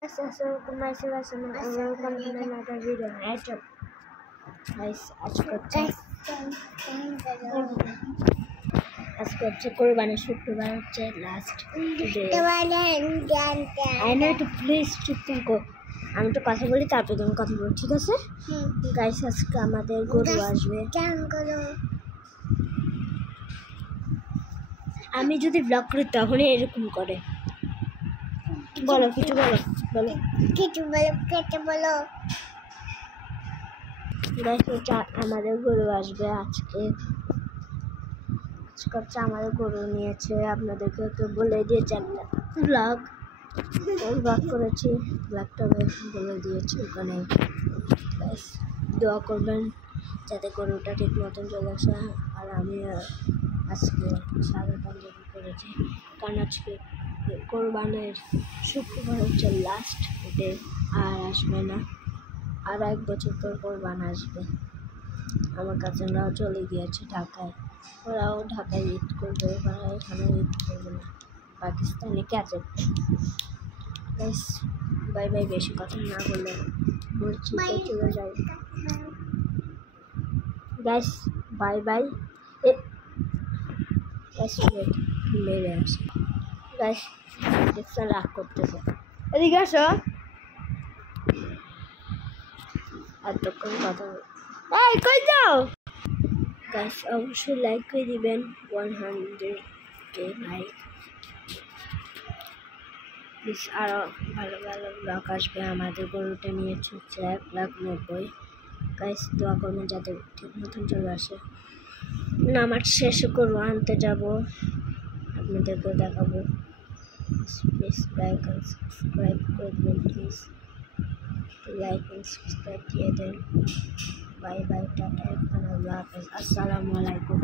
Assalamualaikum warahmatullahi wabarakatuh. Welcome to another video. Guys, আজকে হচ্ছে কোরবানির শুক্রবার হচ্ছে last day. I know too please চুপ থাকো, আমি তো কথা বলি তারপরে তুমি কথা বলো, ঠিক আছে? গাইস, আজকে আমাদের গরু আসবে। আমি যদি ব্লগ করি তখনই এরকম করে। বলো কিছু, বলো বলো কিছু, বলো। গাইস, আমাদের গরু আসবে আজকে হচ্ছে আমাদের গরু নিয়েছে। আপনাদেরকে তো বলে দিয়েছি, একটা ব্লগ করেছি, ব্লগটা বলে দিয়েছি ওখানে। গাইস, দোয়া করবেন যাতে গরুটা ঠিক মতন চলে আসে। আর আমি আজকে সাদা পাঞ্জাবি করেছি, কারণ আজকে কোরবানের শুক্রবার হচ্ছে লাস্ট ডে, আর আসবে না। আর 1 বছর পর কোরবান আসবে। আমার কাজিনরাও চলে গিয়েছে ঢাকায়, ওরাও ঢাকায় ঈদ করবে, ওরা এখানে ঈদ করবে না, পাকিস্তানি ক্যাচেপ। গাইস, বাই বাই, বেশি কথা না বললে বলছি চলে যাই। Guys, bye bye. মেরে আসে। গাইস, দেখছেন রাগ করতেছে, এদিকে আসো। এতক্ষণ কথা এই কই যাও? গাইস, অবশ্যই লাইক করে দিবেন, 100k লাইক প্লিজ। আরও ভালো ভালো ব্লগ আসবে। আমাদের গরুটা নিয়েছে হচ্ছে 1,90,000। গাইস, দোয়া করবেন যাতে ঠিক মতন চলে আসে। নামাজ শেষে গরু আনতে যাব, আপনাদেরকে দেখাবো। প্লিজ লাইক অ্যান্ড সাবস্ক্রাইব করে দেবেন, প্লিজ লাইক অ্যান্ড সাবস্ক্রাইব দিয়ে দেন। বাই বাই, টাটা, আল্লাহ হাফেজ, আসসালামু আলাইকুম।